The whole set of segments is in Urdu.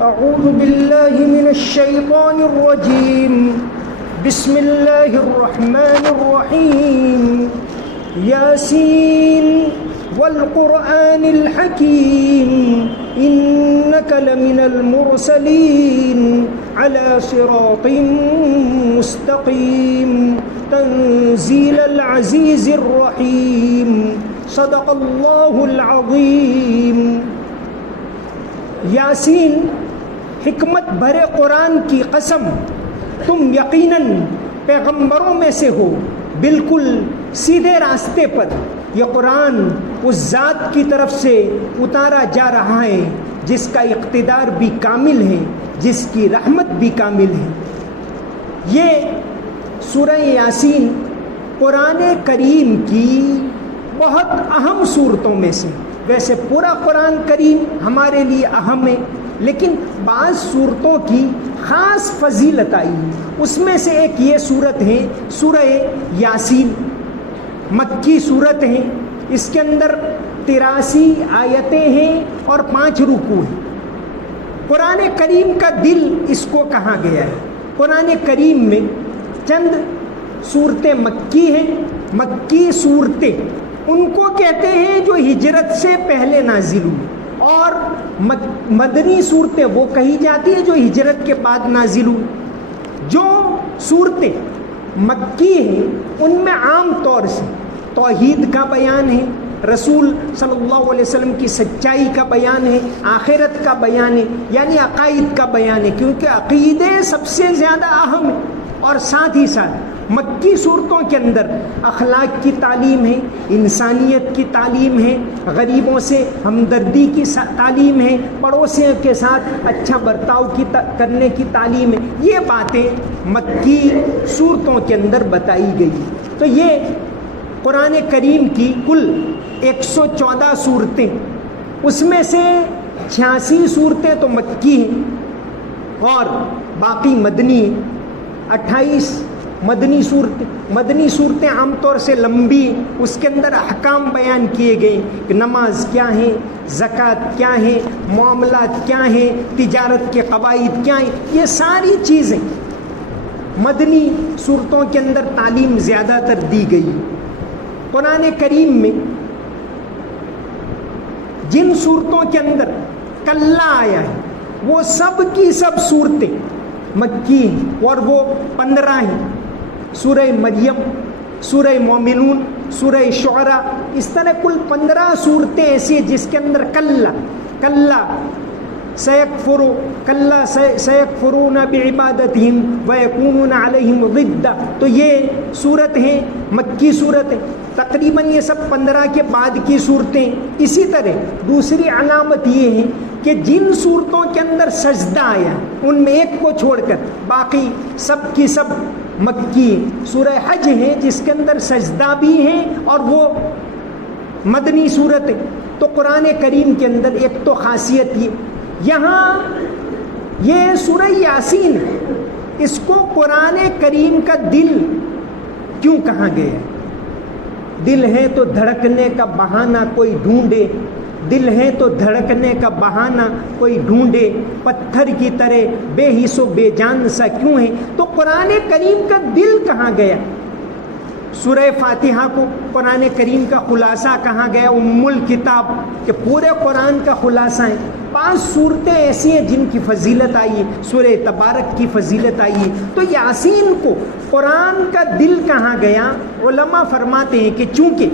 اعوذ باللہ من الشیطان الرجیم بسم اللہ الرحمن الرحیم یاسین والقرآن الحکیم انک لمن المرسلین علی صراط مستقیم تنزیل العزیز الرحیم صدق اللہ العظیم۔ یاسین، حکمت بھرے قرآن کی قسم، تم یقیناً پیغمبروں میں سے ہو، بالکل سیدھے راستے پر۔ یہ قرآن اس ذات کی طرف سے اتارا جا رہا ہے جس کا اقتدار بھی کامل ہے، جس کی رحمت بھی کامل ہے۔ یہ سورہ یاسین قرآن کریم کی بہت اہم صورتوں میں سے، ویسے پورا قرآن کریم ہمارے لیے اہم ہے، لیکن بعض صورتوں کی خاص فضیلت آئی ہے۔ اس میں سے ایک یہ صورت ہے سورہ یاسین، مکی صورت ہے۔ اس کے اندر 83 آیتیں ہیں اور 5 رکوع ہیں۔ قرآن کریم کا دل اس کو کہا گیا ہے۔ قرآن کریم میں چند صورتیں مکی ہیں۔ مکی صورتیں ان کو کہتے ہیں جو ہجرت سے پہلے نازل ہوئی، اور مدنی صورتیں وہ کہی جاتی ہیں جو ہجرت کے بعد نازل ہوئی۔ جو صورتیں مکی ہیں ان میں عام طور سے توحید کا بیان ہے، رسول صلی اللہ علیہ وسلم کی سچائی کا بیان ہے، آخرت کا بیان ہے، یعنی عقائد کا بیان ہے، کیونکہ عقیدے سب سے زیادہ اہم ہیں۔ اور ساتھ ہی ساتھ مکی صورتوں کے اندر اخلاق کی تعلیم ہے، انسانیت کی تعلیم ہے، غریبوں سے ہمدردی کی تعلیم ہے، پڑوسیوں کے ساتھ اچھا برتاؤ کرنے کی تعلیم ہے۔ یہ باتیں مکی صورتوں کے اندر بتائی گئی۔ تو یہ قرآن کریم کی کل 114 صورتیں، اس میں سے 86 صورتیں تو مکی ہیں اور باقی مدنی 28 مدنی صورتیں عام طور سے لمبی، اس کے اندر احکام بیان کیے گئے کہ نماز کیا ہے، زکوٰۃ کیا ہے، معاملات کیا ہیں، تجارت کے قواعد کیا ہیں، یہ ساری چیزیں مدنی صورتوں کے اندر تعلیم زیادہ تر دی گئی۔ قرآن کریم میں جن صورتوں کے اندر کلّا آیا ہے وہ سب کی سب صورتیں مکی ہیں، اور وہ 15 ہیں۔ سورہ مریم، سورہ مومنون، سورہ شعراء، اس طرح کل 15 صورتیں ایسی ہیں جس کے اندر کلّا سیکفرون بعبادتہم ویکونون علیہم ضدہ، تو یہ صورت ہے مکی صورت ہے۔ تقریباً یہ سب 15 کے بعد کی صورتیں۔ اسی طرح دوسری علامت یہ ہے کہ جن صورتوں کے اندر سجدہ آیا ان میں ایک کو چھوڑ کر باقی سب کی سب مکی۔ سورہ حج ہے جس کے اندر سجدہ بھی ہیں اور وہ مدنی صورت ہے۔ تو قرآن کریم کے اندر ایک تو خاصیت یہاں یہ سورہ یاسین، اس کو قرآن کریم کا دل کیوں کہا گیا ہے؟ دل ہے تو دھڑکنے کا بہانہ کوئی ڈھونڈے، دل ہے تو دھڑکنے کا بہانہ کوئی ڈھونڈے، پتھر کی طرح بے حس و بے جان سا کیوں ہے؟ تو قرآن کریم کا دل کہاں گیا؟ سورہ فاتحہ کو قرآن کریم کا خلاصہ کہا گیا، ام الکتاب، کہ پورے قرآن کا خلاصہ ہے۔ 5 صورتیں ایسی ہیں جن کی فضیلت آئی ہے، سورہ تبارک کی فضیلت آئی ہے۔ تو یاسین کو قرآن کا دل کہا گیا۔ علماء فرماتے ہیں کہ چونکہ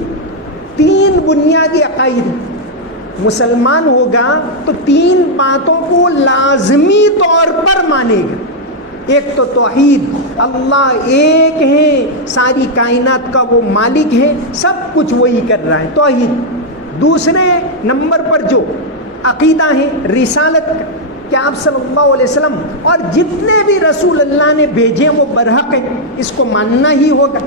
3 بنیادی عقائد مسلمان ہوگا تو 3 باتوں کو لازمی طور پر مانے گا۔ ایک تو توحید، اللہ ایک ہے، ساری کائنات کا وہ مالک ہے، سب کچھ وہی کر رہا ہے، توحید۔ دوسرے نمبر پر جو عقیدہ ہے رسالت کا، کہ آپ صلی اللہ علیہ وسلم اور جتنے بھی رسول اللہ نے بھیجے وہ برحق ہیں، اس کو ماننا ہی ہوگا۔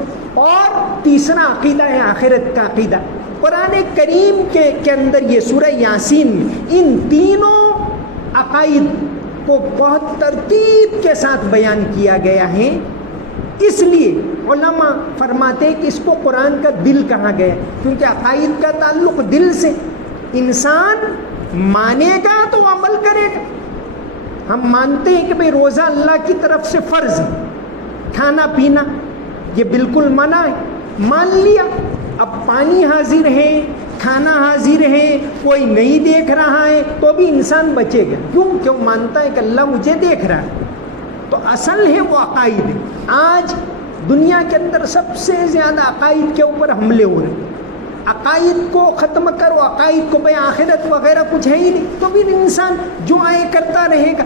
اور تیسرا عقیدہ ہے آخرت کا عقیدہ۔ قرآن کریم کے اندر یہ سورہ یاسین میں ان تینوں عقائد کو بہت ترتیب کے ساتھ بیان کیا گیا ہے۔ اس لیے علماء فرماتے ہیں کہ اس کو قرآن کا دل کہا گیا، کیونکہ عقائد کا تعلق دل سے، انسان مانے گا تو عمل کرے گا۔ ہم مانتے ہیں کہ بھئی روزہ اللہ کی طرف سے فرض ہے، کھانا پینا یہ بالکل منع ہے، مان لیا۔ اب پانی حاضر ہے، کھانا حاضر ہے، کوئی نہیں دیکھ رہا ہے تو بھی انسان بچے گا، کیوں مانتا ہے کہ اللہ مجھے دیکھ رہا ہے۔ تو اصل ہے وہ عقائد ہے۔ آج دنیا کے اندر سب سے زیادہ عقائد کے اوپر حملے ہو رہے ہیں۔ عقائد کو ختم کرو، عقائد کو بھئی آخرت وغیرہ کچھ ہے ہی نہیں، تو بھی انسان جو آئے کرتا رہے گا۔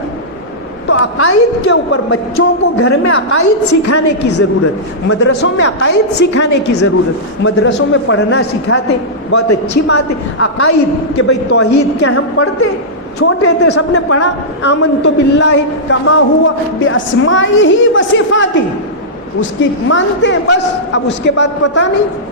تو عقائد کے اوپر بچوں کو گھر میں عقائد سکھانے کی ضرورت، مدرسوں میں عقائد سکھانے کی ضرورت۔ مدرسوں میں پڑھنا سکھاتے، بہت اچھی بات ہے۔ عقائد کہ بھئی توحید کیا ہم پڑھتے، چھوٹے تھے سب نے پڑھا آمنت باللہ کما ہوا باسمائہ و صفاتہ، اس کی مانتے ہیں بس، اب اس کے بعد پتہ نہیں۔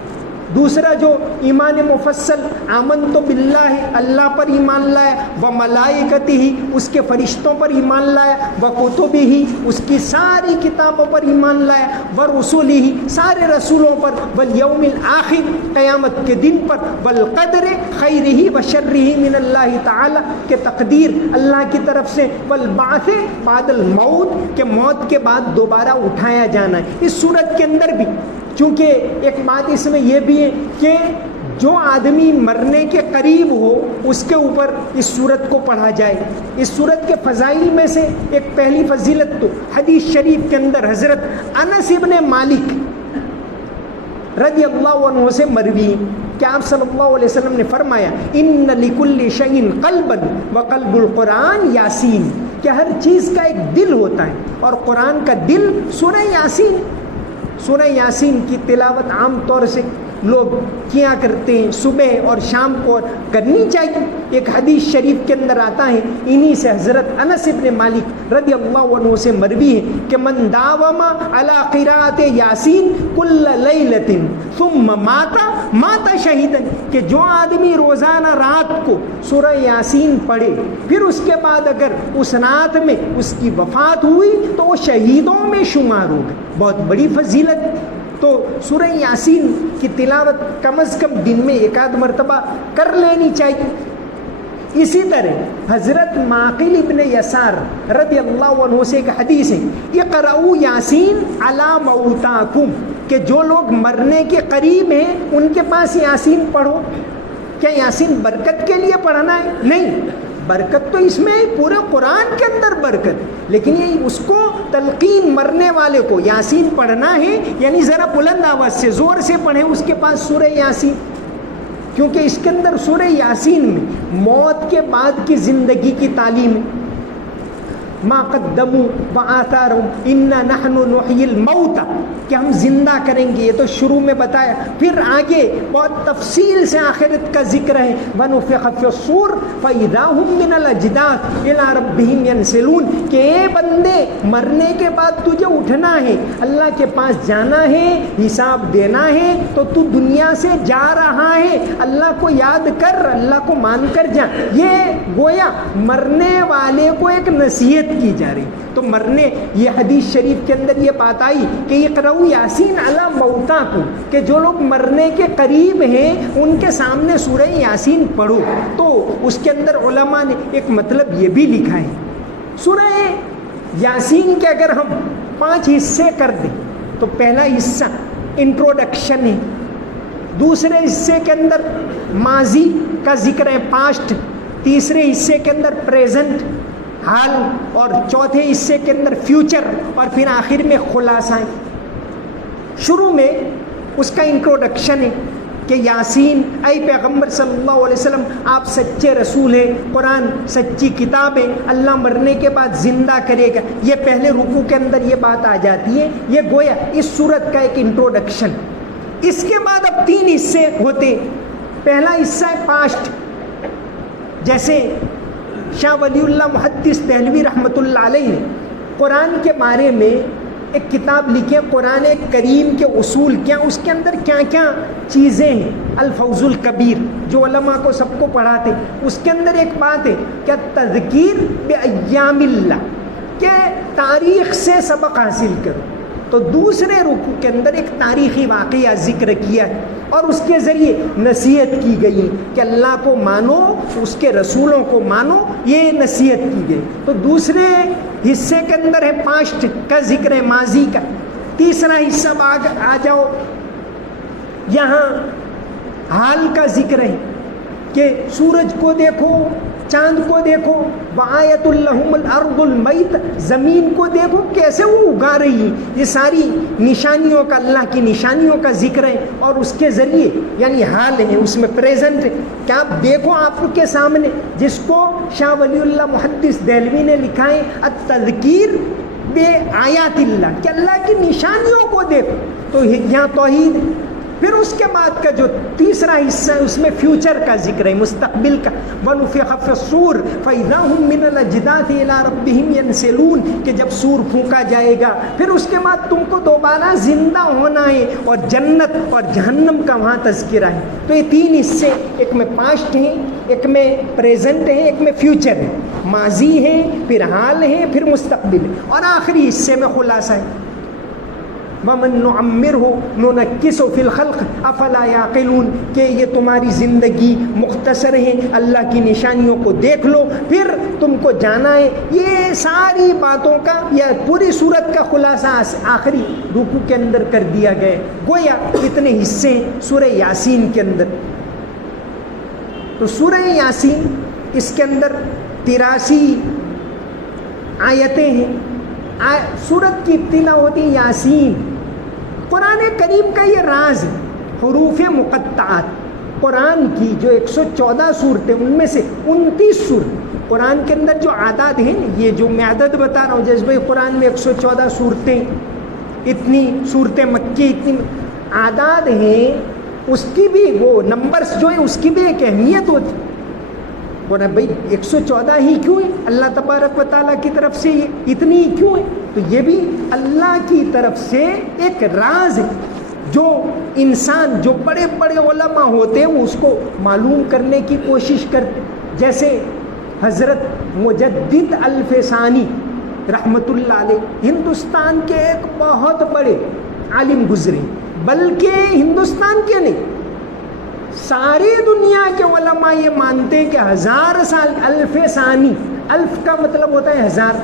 دوسرا جو ایمان مفصل، آمنت باللہ، اللہ پر ایمان لایا، و ملائکتہ، اس کے فرشتوں پر ایمان لایا، و کتبہ، اس کی ساری کتابوں پر ایمان لایا، و رسولہ، سارے رسولوں پر، والیوم الآخر، قیامت کے دن پر، والقدر خیرہ و شرہ من اللہ تعالی، کہ تقدیر اللہ کی طرف سے، والبعث بعد الموت، کہ موت کے بعد دوبارہ اٹھایا جانا ہے۔ اس صورت کے اندر بھی چونکہ ایک بات اس میں یہ بھی ہے کہ جو آدمی مرنے کے قریب ہو اس کے اوپر اس صورت کو پڑھا جائے۔ اس صورت کے فضائل میں سے ایک پہلی فضیلت تو حدیث شریف کے اندر حضرت انس ابن مالک رضی اللہ عنہ سے مروی کہ آپ صلی اللہ علیہ وسلم نے فرمایا ان لکل شیء قلبا وقلب القرآن یاسین، کہ ہر چیز کا ایک دل ہوتا ہے اور قرآن کا دل سورہ یاسین۔ سورہ یاسین کی تلاوت عام طور سے لوگ کیا کرتے ہیں، صبح اور شام کو کرنی چاہیے۔ ایک حدیث شریف کے اندر آتا ہے، انہی سے حضرت انس ابن مالک رضی اللہ عنہ سے مروی ہے کہ من داوم علی قراءۃ یاسین کل لیلۃ ثم مات شہیدا، کہ جو آدمی روزانہ رات کو سورہ یاسین پڑھے پھر اس کے بعد اگر اس رات میں اس کی وفات ہوئی تو وہ شہیدوں میں شمار ہوگا۔ بہت بڑی فضیلت۔ تو سورہ یاسین کی تلاوت کم از کم دن میں ایک آدھ مرتبہ کر لینی چاہیے۔ اسی طرح حضرت معقل ابن یسار رضی اللہ عنہ سے ایک حدیث ہے، اقرؤوا یاسین علی موتاکم، کہ جو لوگ مرنے کے قریب ہیں ان کے پاس یاسین پڑھو۔ کیا یاسین برکت کے لیے پڑھنا ہے؟ نہیں، برکت تو اس میں پورے قرآن کے اندر برکت، لیکن یہ اس کو تلقین مرنے والے کو یاسین پڑھنا ہے، یعنی ذرا بلند آواز سے زور سے پڑھیں اس کے پاس سورہ یاسین، کیونکہ اس کے اندر سورہ یاسین میں موت کے بعد کی زندگی کی تعلیم ہے۔ ما قدموا وآثارهم انا نحن نحيي الموتى، کہ ہم زندہ کریں گے، یہ تو شروع میں بتایا، پھر آگے بہت تفصیل سے آخرت کا ذکر ہے، ونفخ فی الصور فاذا هم من الاجداث الى ربهم ينسلون، کہ اے بندے مرنے کے بعد تجھے اٹھنا ہے، اللہ کے پاس جانا ہے، حساب دینا ہے، تو تو دنیا سے جا رہا ہے، اللہ کو یاد کر، اللہ کو مان کر جا۔ یہ گویا مرنے والے کو ایک نصیحت کی جا رہی۔ تو مرنے، یہ حدیث شریف کے اندر یہ بات آئی کہ اقرؤوا یاسین علی موتاکم، کہ جو لوگ مرنے کے قریب ہیں ان کے سامنے سورہ یاسین پڑھو۔ تو اس کے اندر علماء نے ایک مطلب یہ بھی لکھا ہے، سورہ یاسین کے اگر ہم 5 حصے کر دیں تو پہلا حصہ انٹروڈکشن ہے، دوسرے حصے کے اندر ماضی کا ذکر ہے، پاسٹ، تیسرے حصے کے اندر پریزنٹ حال، اور چوتھے حصے کے اندر فیوچر، اور پھر آخر میں خلاصہ ہے۔ شروع میں اس کا انٹروڈکشن ہے کہ یاسین، اے پیغمبر صلی اللہ علیہ وسلم آپ سچے رسول ہیں، قرآن سچی کتاب ہے، اللہ مرنے کے بعد زندہ کرے گا۔ یہ پہلے رکوع کے اندر یہ بات آ جاتی ہے، یہ گویا اس سورت کا ایک انٹروڈکشن۔ اس کے بعد اب 3 حصے ہوتے، پہلا حصہ ہے پاسٹ، جیسے شاہ ولی اللہ محدث دہلوی رحمۃ اللہ علیہ نے قرآن کے بارے میں ایک کتاب لکھی ہے، قرآن کریم کے اصول کیا، اس کے اندر کیا کیا چیزیں ہیں، الفوز الکبیر، جو علماء کو سب کو پڑھاتے، اس کے اندر ایک بات ہے کہ تذکیر بایام اللہ، کہ تاریخ سے سبق حاصل کرو۔ تو دوسرے رکوع کے اندر ایک تاریخی واقعہ ذکر کیا ہے اور اس کے ذریعے نصیحت کی گئی کہ اللہ کو مانو، اس کے رسولوں کو مانو، یہ نصیحت کی گئی. تو دوسرے حصے کے اندر ہے پاسٹ کا ذکر ہے، ماضی کا. تیسرا حصہ آ جاؤ، یہاں حال کا ذکر ہے کہ سورج کو دیکھو، چاند کو دیکھو، وآیت لہم الارض المیت، زمین کو دیکھو کیسے وہ اگا رہی ہے. یہ ساری نشانیوں کا، اللہ کی نشانیوں کا ذکر ہے اور اس کے ذریعے یعنی حال ہے، اس میں پریزنٹ ہے کہ آپ دیکھو آپ کے سامنے، جس کو شاہ ولی اللہ محدث دہلوی نے لکھا ہے التذکیر بے آیات اللہ، کہ اللہ کی نشانیوں کو دیکھو. تو یہاں توحید ہے. پھر اس کے بعد کا جو تیسرا حصہ ہے اس میں فیوچر کا ذکر ہے، مستقبل کا. وَنُفِخَ فِي الصُّورِ فَإِذَا هُم مِّنَ الْأَجْدَاثِ إِلَىٰ رَبِّهِمْ يَنْسِلُونَ، کہ جب سور پھونکا جائے گا پھر اس کے بعد تم کو دوبارہ زندہ ہونا ہے اور جنت اور جہنم کا وہاں تذکرہ ہے. تو یہ تین حصے، ایک میں پاسٹ ہیں، ایک میں پریزنٹ ہے، ایک میں فیوچر ہے. ماضی ہے، پھر حال ہے، پھر مستقبل ہے، اور آخری حصے میں خلاصہ ہے وَمَن نُعَمِّرْهُ نُنَكِّسُهُ فِي الْخَلْقِ أَفَلَا يَعْقِلُونَ، کہ یہ تمہاری زندگی مختصر ہے، اللہ کی نشانیوں کو دیکھ لو پھر تم کو جانا ہے. یہ ساری باتوں کا یا پوری صورت کا خلاصہ آخری رکوع کے اندر کر دیا گیا. گویا اتنے حصے ہیں سورہ یاسین کے اندر. تو سورہ یاسین اس کے اندر 83 آیتیں ہیں. سورت کی ابتدا ہوتی ہے یاسین. قرآن کریم کا یہ راز ہے، حروف مقطعات. قرآن کی جو 114 صورتیں ان میں سے 29 صورت قرآن کے اندر جو اعداد ہیں، یہ جو میں عدد بتا رہا ہوں جیسے بھائی قرآن میں 114 صورتیں، اتنی صورتیں مکی، اتنی اعداد ہیں، اس کی بھی وہ نمبرز جو ہیں اس کی بھی ایک اہمیت ہوتی. بولا بھائی 114 ہی کیوں ہے؟ اللہ تبارک و تعالیٰ کی طرف سے یہ اتنی ہی کیوں ہے؟ تو یہ بھی اللہ کی طرف سے ایک راز ہے جو انسان، جو بڑے بڑے علماء ہوتے ہیں وہ اس کو معلوم کرنے کی کوشش کرتے. جیسے حضرت مجدد الفسانی رحمۃ اللہ علیہ ہندوستان کے ایک بہت بڑے عالم گزرے، بلکہ ہندوستان کے نہیں، ساری دنیا کے علماء یہ مانتے ہیں کہ 1000 سال، الف ثانی، الف کا مطلب ہوتا ہے 1000.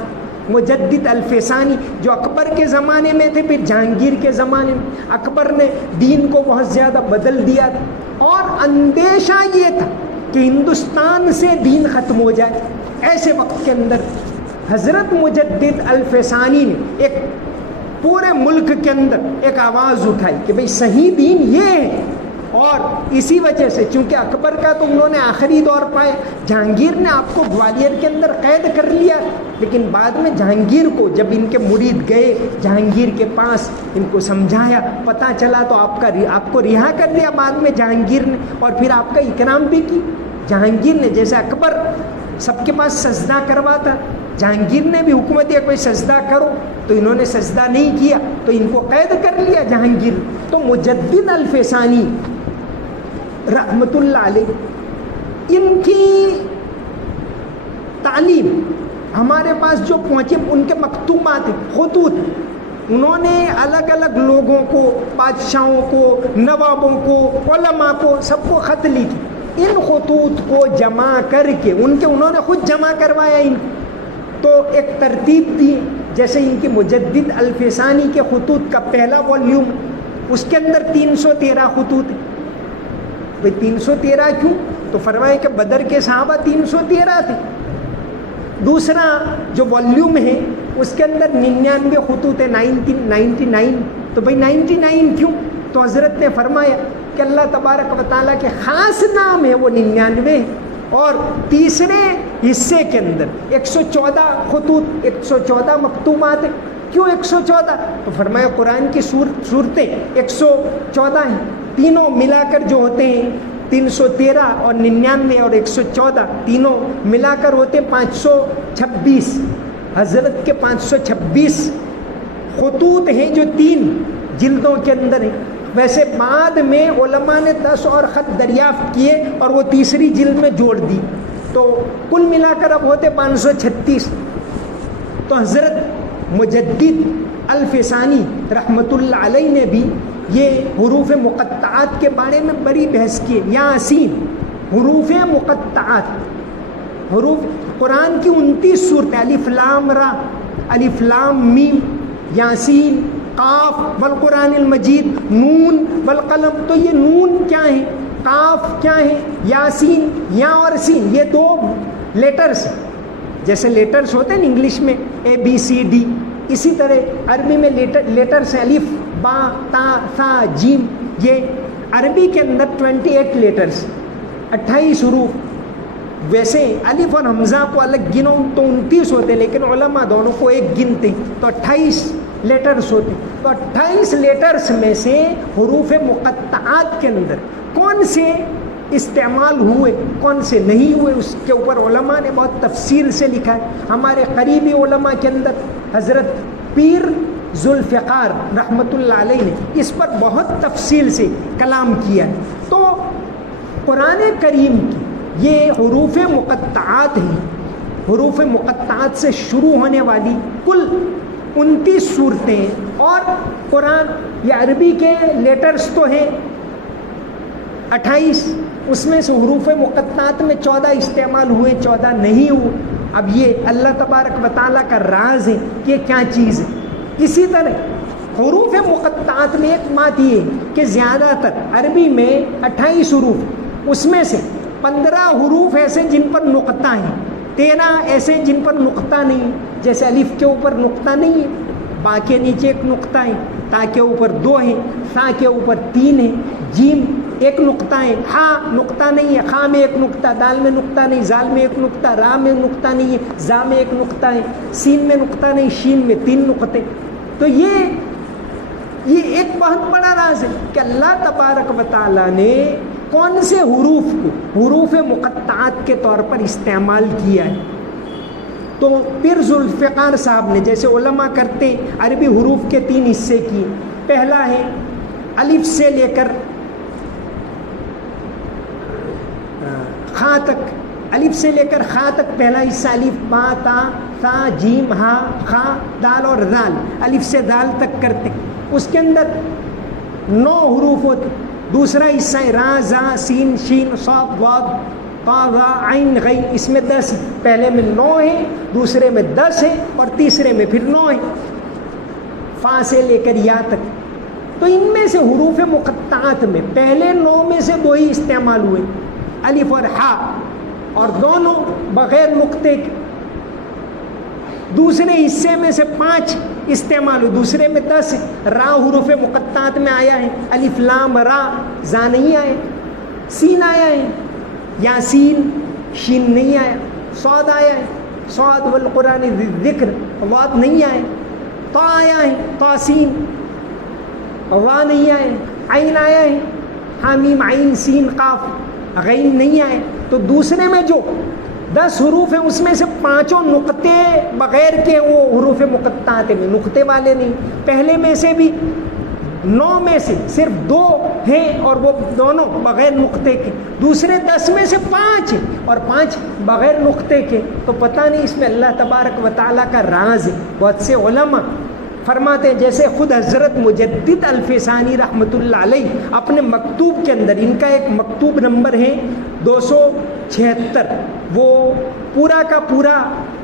مجدد الفسانی جو اکبر کے زمانے میں تھے، پھر جہانگیر کے زمانے میں اکبر نے دین کو بہت زیادہ بدل دیا تھا اور اندیشہ یہ تھا کہ ہندوستان سے دین ختم ہو جائے. ایسے وقت کے اندر حضرت مجدد الفسانی نے ایک پورے ملک کے اندر ایک آواز اٹھائی کہ بھئی صحیح دین یہ ہے. اور اسی وجہ سے چونکہ اکبر کا تو انہوں نے آخری دور پائے، جہانگیر نے آپ کو گوالیئر کے اندر قید کر لیا، لیکن بعد میں جہانگیر کو جب ان کے مرید گئے جہانگیر کے پاس، ان کو سمجھایا، پتہ چلا تو آپ کو رہا کر دیا بعد میں جہانگیر نے، اور پھر آپ کا اکرام بھی کی. جہانگیر نے جیسے اکبر سب کے پاس سجدہ کرواتا، جہانگیر نے بھی حکم دیا کوئی سجدہ کرو، تو انہوں نے سجدہ نہیں کیا تو ان کو قید کر لیا جہانگیر. تو مجدد الفسانی رحمۃ اللہ علیہ، ان کی تعلیم ہمارے پاس جو پہنچے، ان کے مکتوبات خطوط، انہوں نے الگ الگ لوگوں کو، بادشاہوں کو، نوابوں کو، علماء کو، سب کو خط لکھی. ان خطوط کو جمع کر کے انہوں نے خود جمع کروایا ان کو، تو ایک ترتیب دی. جیسے ان کی مجدد الفسانی کے خطوط کا پہلا والیوم، اس کے اندر 313 خطوط ہیں. بھئی 313 کیوں؟ تو فرمائے کہ بدر کے صحابہ 313 تھے. دوسرا جو والیوم ہے اس کے اندر 99 خطوط ہیں، 99. تو بھئی 99 کیوں؟ تو حضرت نے فرمایا کہ اللہ تبارک و تعالیٰ کے خاص نام ہے وہ 99. اور تیسرے حصے کے اندر 114 خطوط، 114 مکتوبات ہیں. کیوں 114؟ تو فرمایا قرآن کی صورتیں 114 ہیں، تینوں ملا کر جو ہوتے ہیں 313 اور 99 اور 114 تینوں ملا کر ہوتے 526. حضرت کے 526 خطوط ہیں جو 3 جلدوں کے اندر ہیں. ویسے بعد میں علماء نے 10 اور خط دریافت کیے اور وہ تیسری جلد میں جوڑ دی، تو کل ملا کر اب ہوتے 536. تو حضرت مجدد الفسانی رحمۃ اللہ علیہ نے بھی یہ حروف مقطعات کے بارے میں بڑی بحث کی. یاسین حروف مقطعات، حروف قرآن کی 29 صورتیں، الف لام را، الف لام میم، یاسین، قاف والقرآن المجید، نون والقلم. تو یہ نون کیا ہے، قاف کیا ہے، یاسین، یا اور سین، یہ دو لیٹرز، جیسے لیٹرز ہوتے ہیں انگلش میں اے بی سی ڈی، اسی طرح عربی میں لیٹرز ہیں الف با تا ثا جیم. یہ عربی کے اندر 28 لیٹرز، 28 حروف. ویسے الف اور حمزہ کو الگ گنو تو 29 ہوتے، لیکن علماء دونوں کو ایک گنتے تو 28 لیٹرز ہوتے. تو 28 لیٹرز میں سے حروف مقطعات کے اندر کون سے استعمال ہوئے کون سے نہیں ہوئے، اس کے اوپر علماء نے بہت تفصیل سے لکھا ہے. ہمارے قریبی علماء کے اندر حضرت پیر ذوالفقار رحمۃ اللہ علیہ نے اس پر بہت تفصیل سے کلام کیا ہے. تو قرآن کریم کی یہ حروف مقطعات ہیں. حروف مقطعات سے شروع ہونے والی کل 29 صورتیں، اور قرآن یہ عربی کے لیٹرز تو ہیں 28، اس میں سے حروف مقطعات میں 14 استعمال ہوئے، 14 نہیں ہوئے. اب یہ اللہ تبارک و تعالیٰ کا راز ہے کہ یہ کیا چیز ہے. اسی طرح حروف مقطعات میں ایک بات یہ ہے کہ زیادہ تر عربی میں 28 حروف، اس میں سے 15 حروف ایسے جن پر نقطہ ہیں، 13 ایسے جن پر نقطہ نہیں. جیسے الف کے اوپر نقطہ نہیں ہے، با کے نیچے ایک نقطہ ہے، تا کے اوپر 2 ہیں، سا کے اوپر 3 ہیں، جیم ایک نقطہ ہے، ہا نقطہ نہیں ہے، خا میں ایک نقطہ، دال میں نقطہ نہیں، زال میں ایک نقطہ، را میں نقطہ نہیں ہے، زا میں ایک نقطہ ہے، سین میں نقطہ نہیں، شین میں 3 نقطے. تو یہ ایک بہت بڑا راز ہے کہ اللہ تبارک و تعالیٰ نے کون سے حروف کو حروف مقطعات کے طور پر استعمال کیا ہے. تو پیر ذوالفقار صاحب نے، جیسے علماء کرتے، عربی حروف کے 3 حصے کیے. پہلا ہے الف سے لے کر خا تک، الف سے لے کر خا تک پہلا حصہ، الف با تا ثا جیم ہا خا دال اور ذال، الف سے دال تک کرتے. اس کے اندر 9 حروف ہوتے. دوسرا حصہ ہے را زا سین شین صاد ضاد طا ظا عین غین، اس میں 10، پہلے میں 9 ہیں، دوسرے میں 10 ہیں، اور تیسرے میں پھر 9 ہیں. فا سے لے کر یا تک. تو ان میں سے حروف مقطعات میں پہلے 9 میں سے 2 ہی استعمال ہوئے، الف اور ہا، اور دونوں بغیر نقطے کے. دوسرے حصے میں سے 5 استعمال ہوئے، دوسرے میں 10 ہے. را حروف مقطعات میں آیا ہے، الف لام را، زا نہیں آئے، سین آیا ہے، یاسین، شین نہیں آیا، صاد آیا ہے، صاد والقرآن ذی الذکر، واد نہیں آئے، طا آیا ہے، طاسین، وا نہیں آئے، عین آیا ہے، حامیم عین سین قاف، غین نہیں آئے. تو دوسرے میں جو 10 حروف ہیں اس میں سے 5 نقطے بغیر کے وہ حروف مقطعات میں، نقطے والے نہیں. پہلے میں سے بھی 9 میں سے صرف 2 ہیں اور وہ دونوں بغیر نقطے کے. دوسرے 10 میں سے 5 ہیں اور 5 بغیر نقطے کے. تو پتہ نہیں اس میں اللہ تبارک و تعالیٰ کا راز ہے. بہت سے علماء فرماتے ہیں، جیسے خود حضرت مجدد الفسانی رحمۃ اللہ علیہ اپنے مکتوب کے اندر، ان کا ایک مکتوب نمبر ہے 276، وہ پورا کا پورا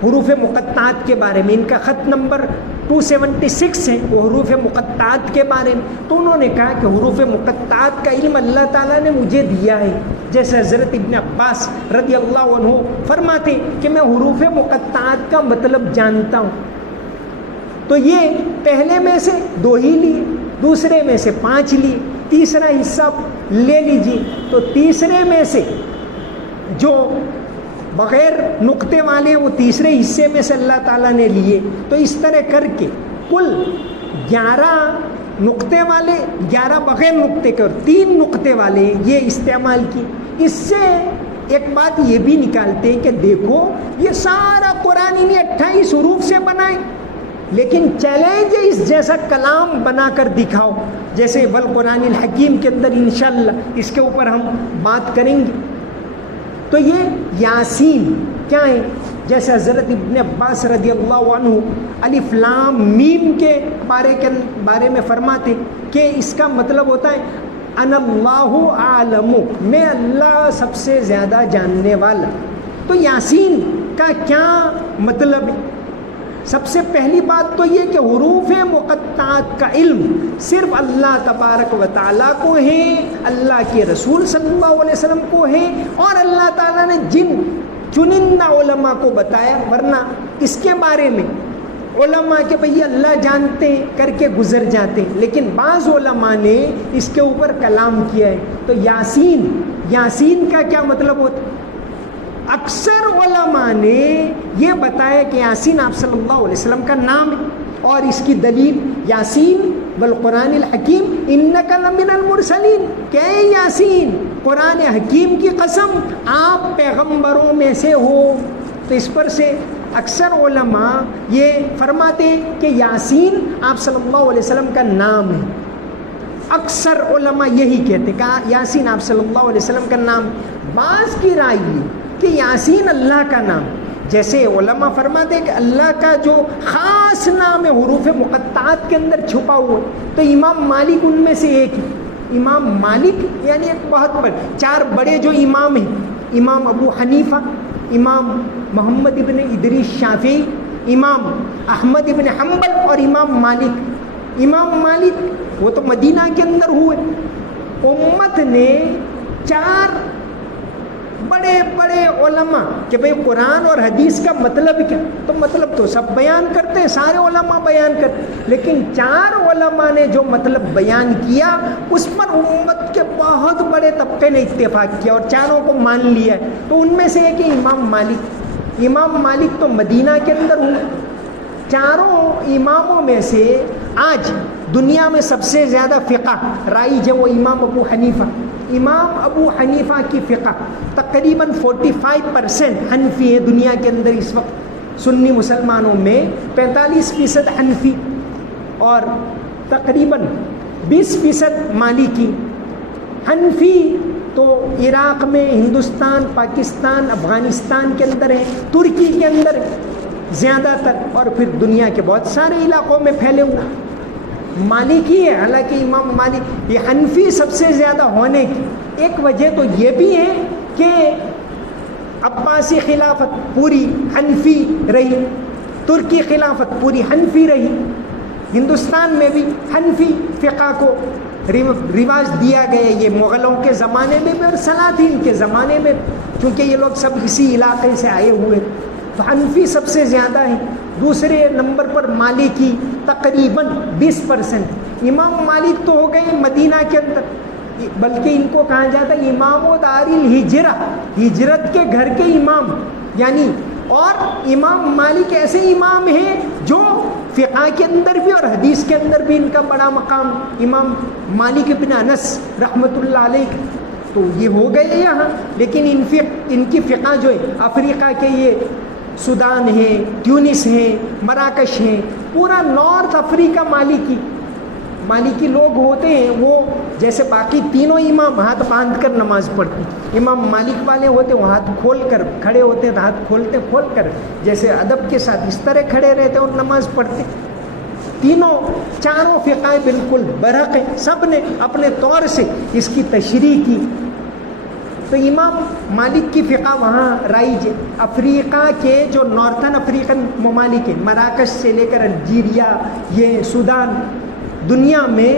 حروف مقطعات کے بارے میں، ان کا خط نمبر 276 ہے، وہ حروف مقطعات کے بارے میں. تو انہوں نے کہا کہ حروف مقطعات کا علم اللہ تعالیٰ نے مجھے دیا ہے. جیسے حضرت ابن عباس رضی اللہ عنہ فرماتے کہ میں حروف مقطعات کا مطلب جانتا ہوں. تو یہ پہلے میں سے 2 ہی لیے، دوسرے میں سے 5 لیے، تیسرا حصہ لے لیجیے. تو تیسرے میں سے جو بغیر نقطے والے وہ تیسرے حصے میں سے اللہ تعالیٰ نے لیے. تو اس طرح کر کے کل 11 نقطے والے، 11 بغیر نقطے کے اور 3 نقطے والے یہ استعمال کی. اس سے ایک بات یہ بھی نکالتے ہیں کہ دیکھو یہ سارا قرآن انہیں 28 حروف سے بنائے، لیکن چیلنج اس جیسا کلام بنا کر دکھاؤ. جیسے والقرآن الحکیم کے اندر انشاءاللہ اس کے اوپر ہم بات کریں گے. تو یہ یاسین کیا ہے؟ جیسے حضرت ابن عباس رضی اللہ عنہ الف لام میم کے بارے میں فرماتے کہ اس کا مطلب ہوتا ہے ان اللہ عالم، میں اللہ سب سے زیادہ جاننے والا۔ تو یاسین کا کیا مطلب ہے؟ سب سے پہلی بات تو یہ کہ حروف مقطعات کا علم صرف اللہ تبارک و تعالیٰ کو ہے، اللہ کے رسول صلی اللہ علیہ وسلم کو ہے، اور اللہ تعالیٰ نے جن چنندہ علماء کو بتایا، ورنہ اس کے بارے میں علماء کے بھئی اللہ جانتے ہیں کر کے گزر جاتے ہیں، لیکن بعض علماء نے اس کے اوپر کلام کیا ہے۔ تو یاسین کا کیا مطلب ہوتا ہے؟ اکثر علماء نے یہ بتایا کہ یاسین آپ صلی اللہ علیہ وسلم کا نام ہے، اور اس کی دلیل یاسین والقرآن الحکیم انک لمن المرسلین، کہ اے یاسین قرآن حکیم کی قسم آپ پیغمبروں میں سے ہو۔ تو اس پر سے اکثر علماء یہ فرماتے ہیں کہ یاسین آپ صلی اللہ علیہ وسلم کا نام ہے۔ اکثر علماء یہی کہتے کہ یاسین آپ صلی اللہ علیہ وسلم کا نام۔ بعض کی رائے یہ کہ یاسین اللہ کا نام، جیسے علماء فرماتے ہیں کہ اللہ کا جو خاص نام ہے حروف مقطعات کے اندر چھپا ہوا ہے، تو امام مالک ان میں سے ایک ہے۔ امام مالک یعنی ایک بہت بڑے، چار بڑے جو امام ہیں، امام ابو حنیفہ، امام محمد ابن ادریس شافعی، امام احمد ابن حنبل اور امام مالک۔ امام مالک وہ تو مدینہ کے اندر ہوئے، امت نے چار بڑے بڑے علماء کہ بھئی قرآن اور حدیث کا مطلب کیا، تو مطلب تو سب بیان کرتے ہیں، سارے علماء بیان کرتے ہیں، لیکن چار علماء نے جو مطلب بیان کیا اس پر امت کے بہت بڑے طبقے نے اتفاق کیا اور چاروں کو مان لیا ہے۔ تو ان میں سے ایک امام مالک۔ امام مالک تو مدینہ کے اندر ہوئے۔ چاروں اماموں میں سے آج دنیا میں سب سے زیادہ فقہ رائج ہے وہ امام ابو حنیفہ۔ امام ابو حنیفہ کی فقہ تقریباً 45% حنفی ہے دنیا کے اندر اس وقت۔ سنی مسلمانوں میں 45% حنفی اور تقریباً 20% مالکی۔ حنفی تو عراق میں، ہندوستان، پاکستان، افغانستان کے اندر ہے، ترکی کے اندر ہے زیادہ تر، اور پھر دنیا کے بہت سارے علاقوں میں پھیلے ہوئے۔ مالکی ہے، حالانکہ امام مالک یہ حنفی سب سے زیادہ ہونے کی ایک وجہ تو یہ بھی ہے کہ عباسی خلافت پوری حنفی رہی، ترکی خلافت پوری حنفی رہی، ہندوستان میں بھی حنفی فقہ کو رواج دیا گیا، یہ مغلوں کے زمانے میں بھی اور سلاطین کے زمانے میں، چونکہ یہ لوگ سب اسی علاقے سے آئے ہوئے، تو حنفی سب سے زیادہ ہیں۔ دوسرے نمبر پر مالکی تقریباً 20%۔ امام مالک تو ہو گئے مدینہ کے اندر، بلکہ ان کو کہا جاتا ہے امام و دار الہجرہ، ہجرت کے گھر کے امام یعنی۔ اور امام مالک ایسے امام ہیں جو فقہ کے اندر بھی اور حدیث کے اندر بھی ان کا بڑا مقام۔ امام مالک بن انس رحمۃ اللہ علیہ تو یہ ہو گئے یہاں، لیکن ان کی فقہ جو ہے افریقہ کے یہ سودان ہے، ٹیونس ہے، مراکش ہے، پورا نارتھ افریقہ مالکی لوگ ہوتے ہیں۔ وہ جیسے باقی تینوں امام ہاتھ باندھ کر نماز پڑھتے ہیں، امام مالک والے ہوتے ہیں وہ ہاتھ کھول کر کھڑے ہوتے ہیں، ہاتھ کھولتے کھول کر جیسے ادب کے ساتھ اس طرح کھڑے رہتے اور نماز پڑھتے۔ تینوں چاروں فقہ بالکل برحق ہیں، سب نے اپنے طور سے اس کی تشریح کی۔ تو امام مالک کی فقہ وہاں رائج ہے۔ افریقہ کے جو نارتھن افریقن ممالک ہیں، مراکش سے لے کر الجیریا، یہ سودان، دنیا میں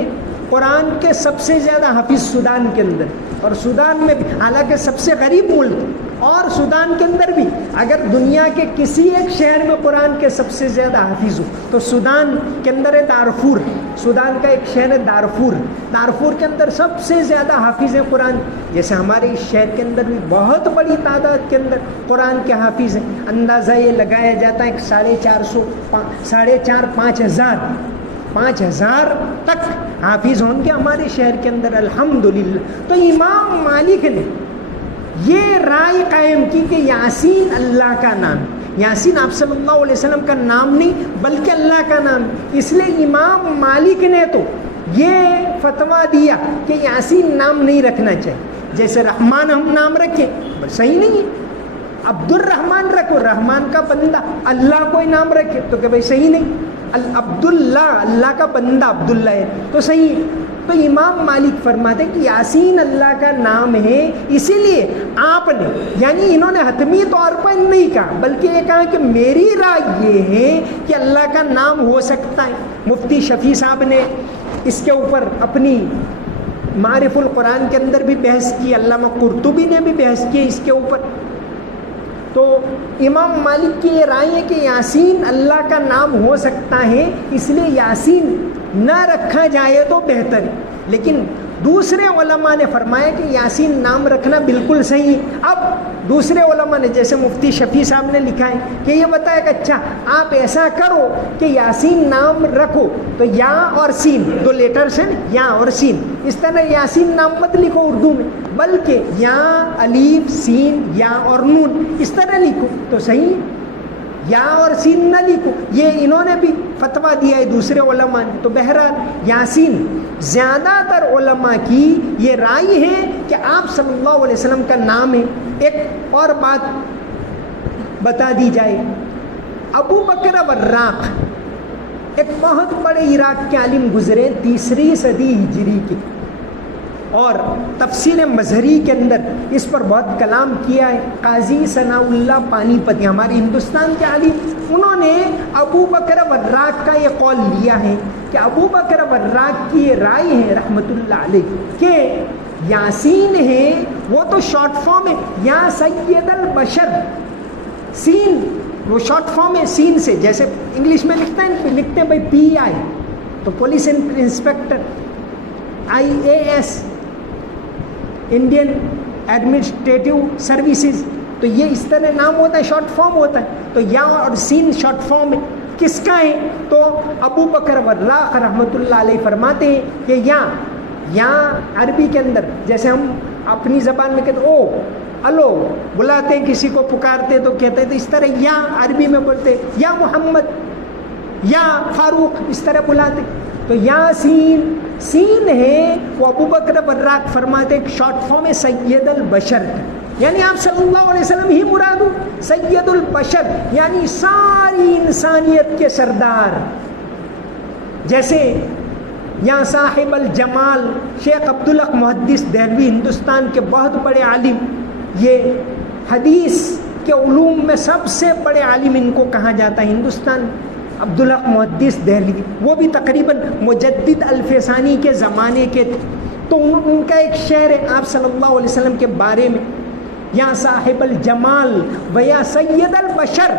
قرآن کے سب سے زیادہ حافظ سودان کے اندر، اور سودان میں بھی حالانکہ سب سے غریب ملک، اور سودان کے اندر بھی اگر دنیا کے کسی ایک شہر میں قرآن کے سب سے زیادہ حافظ ہو تو سودان کے اندر ہے دارفور۔ سودان کا ایک شہر ہے دارفور، دارفور کے اندر سب سے زیادہ حافظ ہیں قرآن، جیسے ہمارے اس شہر کے اندر بھی بہت بڑی تعداد کے اندر قرآن کے حافظ ہیں۔ اندازہ یہ لگایا جاتا ہے کہ 4,500 تک حافظ ہوں گے ہمارے شہر کے اندر الحمدللہ۔ تو امام مالک نے یہ رائے قائم کی کہ یاسین اللہ کا نام، یاسین آپ صلی اللہ علیہ وسلم کا نام نہیں بلکہ اللہ کا نام، اس لیے امام مالک نے تو یہ فتویٰ دیا کہ یاسین نام نہیں رکھنا چاہیے، جیسے رحمان ہم نام رکھیں صحیح نہیں ہے، عبد الرحمن رکھو، رحمان کا بندہ، اللہ کوئی نام رکھے تو کہ بھائی صحیح نہیں. عبداللہ اللہ کا بندہ عبداللہ ہے تو صحیح. تو امام مالک فرماتے کہ یاسین اللہ کا نام ہے، اسی لیے آپ نے، یعنی انہوں نے حتمی طور پر نہیں کہا بلکہ یہ کہا کہ میری رائے یہ ہے کہ اللہ کا نام ہو سکتا ہے. مفتی شفیع صاحب نے اس کے اوپر اپنی معرف القرآن کے اندر بھی بحث کی، علامہ قرطبی نے بھی بحث کی اس کے اوپر. تو امام مالک کی یہ رائے ہے کہ یاسین اللہ کا نام ہو سکتا ہے، اس لیے یاسین نہ رکھا جائے تو بہتر ہے. لیکن دوسرے علماء نے فرمایا کہ یاسین نام رکھنا بالکل صحیح. اب دوسرے علماء نے جیسے مفتی شفیع صاحب نے لکھا ہے کہ یہ بتایا کہ اچھا آپ ایسا کرو کہ یاسین نام رکھو تو یا اور سین، دو لیٹرز ہیں یا اور سین، اس طرح یاسین نام مت لکھو اردو میں بلکہ یا الف سین یا اور نون اس طرح لکھو تو صحیح. یا اور سین نہ لکھو، یہ انہوں نے بھی فتویٰ دیا ہے دوسرے علماء نے. تو بہرحال یاسین زیادہ تر علماء کی یہ رائے ہے کہ آپ صلی اللہ علیہ وسلم کا نام ہے. ایک اور بات بتا دی جائے، ابو بکر وراق ایک بہت بڑے عراق کے عالم گزرے 3 صدی ہجری کے، اور تفسیر مظہری کے اندر اس پر بہت کلام کیا ہے. قاضی ثناء اللہ پانی پتی ہمارے ہندوستان کے عالم، انہوں نے ابو بکر وراق کا یہ قول لیا ہے کہ ابو بکر وراق کی یہ رائے ہے رحمۃ اللہ علیہ کہ یاسین ہے وہ تو شارٹ فارم ہے، یا سید البشر. سین وہ شارٹ فارم ہے سین سے، جیسے انگلش میں لکھتے ہیں بھائی پی آئی تو police inspector, IAS Indian administrative services, تو یہ اس طرح نام ہوتا ہے، شارٹ فارم ہوتا ہے. تو یا اور سین شارٹ فارم ہے، کس کا ہے؟ تو ابو بکر وراق رحمۃ اللہ علیہ فرماتے ہیں کہ یا عربی کے اندر جیسے ہم اپنی زبان میں کہتے او الو بلاتے ہیں کسی کو پکارتے تو کہتے ہیں، تو اس طرح یا عربی میں بولتے یا محمد یا فاروق اس طرح بلاتے. تو سین ہے وہ ابو بکر وراق فرماتے ایک شارٹ فارم ہے سید البشر، یعنی آپ صلی اللہ علیہ وسلم ہی مراد ہو. سید البشر یعنی ساری انسانیت کے سردار. جیسے یا صاحب الجمال شیخ عبدالحق محدث دہلوی ہندوستان کے بہت بڑے عالم، یہ حدیث کے علوم میں سب سے بڑے عالم ان کو کہا جاتا ہے ہندوستان. عبدالحق محدث دہلوی وہ بھی تقریباً مجدد الفسانی کے زمانے کے تھے. تو ان کا ایک شعر ہے آپ صلی اللہ علیہ وسلم کے بارے میں، یا صاحب الجمال و یا سید البشر،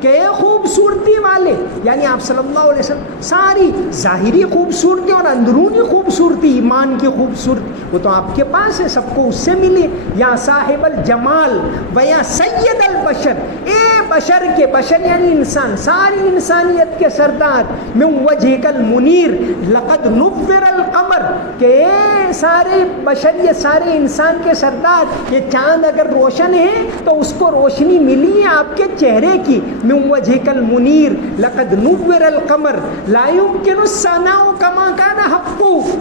کہ خوبصورتی والے، یعنی آپ صلی اللہ علیہ وسلم ساری ظاہری خوبصورتی اور اندرونی خوبصورتی، ایمان کی خوبصورتی وہ تو آپ کے پاس ہے، سب کو اس سے ملی. یا صاحب الجمال و یا سید البشر، اے بشر کے، بشر یعنی انسان، ساری انسانیت کے سردار، من وجهک المنیر لقد نور القمر، کہ اے سارے بشر، یہ سارے انسان کے سردار، یہ چاند اگر روشن ہے تو اس کو روشنی ملی ہے آپ کے چہرے کی. من وجهک المنیر لقد نور القمر لا يمكن الثناء كما كان حقه.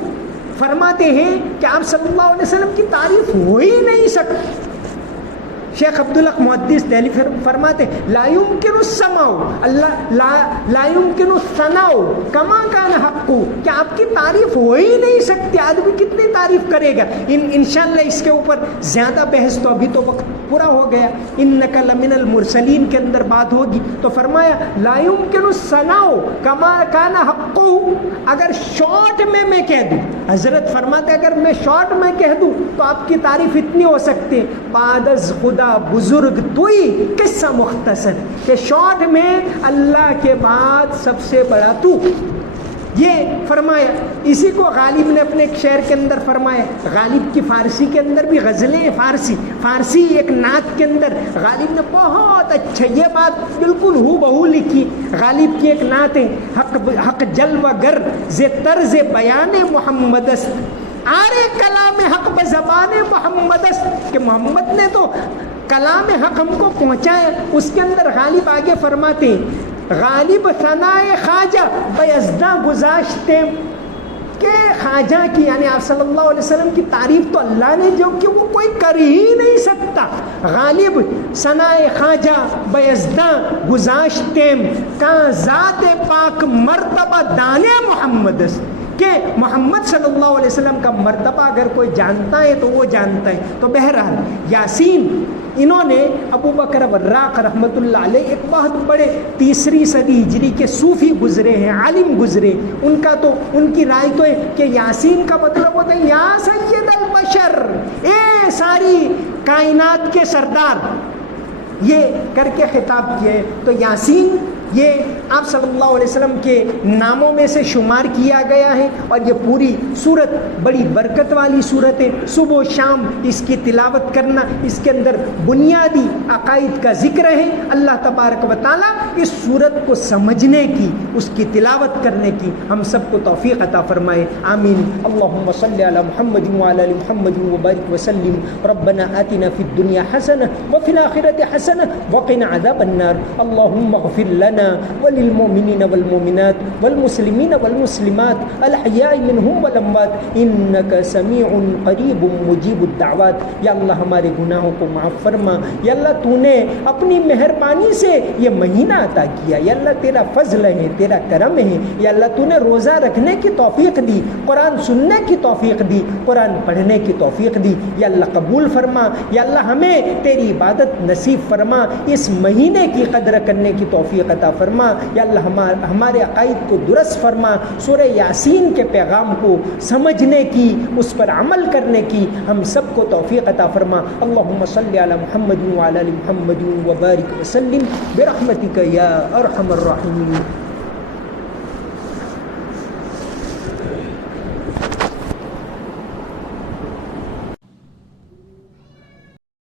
فرماتے ہیں کہ آپ صلی اللہ علیہ وسلم کی تعریف ہو ہی نہیں سکتی. شیخ عبدالحق محدث دہلی فرماتے لا يمكن السماع اللہ لا يمكن الثناء كما كان حقه، کہ آپ کی تعریف ہو ہی نہیں سکتی، آدمی کتنی تعریف کرے گا. انشاءاللہ اس کے اوپر زیادہ بحث تو ابھی تو وقت پورا ہو گیا. انک لمن المرسلین کے اندر بات ہوگی تو فرمایا لا يمكن الثناء كما كان حقه. اگر شارٹ میں کہہ دوں، حضرت فرماتے اگر میں شارٹ میں کہہ دوں تو آپ کی تعریف اتنی ہو سکتی ہے، بعد از خدا بزرگ توئی قصہ مختصر، کہ شارٹ میں اللہ کے بعد سب سے بڑا تو، یہ فرمایا. اسی کو غالب نے اپنے ایک شعر کے اندر فرمایا. غالب کی فارسی کے اندر بھی غزلیں، فارسی ایک نعت کے اندر غالب نے بہت اچھا یہ بات بالکل ہو بہو لکھی. غالب کی ایک نعت ہے، حق جلوہ گر ز طرز بیان محمد است، آرے کلام حق بزبان محمد است، کہ محمد نے تو کلام حق ہم کو پہنچایا. اس کے اندر غالب آگے فرماتے ہیں غالب ثنائے خواجہ بیزداں گذاشتے کہ خواجہ کی یعنی آپ صلی اللہ علیہ وسلم کی تعریف تو اللہ نے جو کہ وہ کوئی کر ہی نہیں سکتا. غالب ثنائے خواجہ بیزداں گزاشتیم کا ذات پاک مرتبہ دانے محمد است کہ محمد صلی اللہ علیہ وسلم کا مرتبہ اگر کوئی جانتا ہے تو وہ جانتا ہے. تو بہرحال یاسین انہوں نے ابو بکر وراق رحمۃ اللہ علیہ ایک بہت بڑے 3 صدی ہجری کے صوفی گزرے ہیں, عالم گزرے. ان کا تو ان کی رائے تو ہے کہ یاسین کا مطلب ہوتا ہے یا سید البشر, اے ساری کائنات کے سردار, یہ کر کے خطاب کیے. تو یاسین یہ آپ صلی اللہ علیہ وسلم کے ناموں میں سے شمار کیا گیا ہے, اور یہ پوری صورت بڑی برکت والی صورت ہے. صبح و شام اس کی تلاوت کرنا, اس کے اندر بنیادی عقائد کا ذکر ہے. اللہ تبارک و تعالیٰ اس صورت کو سمجھنے کی, اس کی تلاوت کرنے کی ہم سب کو توفیق عطا فرمائے. آمین. اللہم صلی علی محمد وعلی آل محمد وبارک وسلم. ربنا آتنا فی الدنیا حسنہ وفی الآخرۃ حسنہ وقنا عذاب النار. اللہم اغفر لنا وللمؤمنین والمؤمنات والمسلمین والمسلمات الحیاء منہم والاموات انک سمیع قریب مجیب الدعوات. یا اللہ ہمارے گناہوں کو معاف فرما. یا اللہ تو نے اپنی مہربانی سے یہ مہینہ عطا کیا. یا اللہ تیرا فضل ہے, تیرا کرم ہے. یا اللہ تو نے روزہ رکھنے کی توفیق دی, قرآن سننے کی توفیق دی, قرآن پڑھنے کی توفیق دی. یا اللہ قبول فرما. یا اللہ ہمیں تیری عبادت نصیب فرما. اس مہینے کی قدر کرنے کی توفیق عطا فرما. یا اللہ ہمارے عقائد کو درست فرما. سورہ یاسین کے پیغام کو سمجھنے کی, اس پر عمل کرنے کی ہم سب کو توفیق عطا فرما. اللہم صلی علی محمد وعلی آل محمد وبارک وسلم برحمتک یا ارحم الراحمین.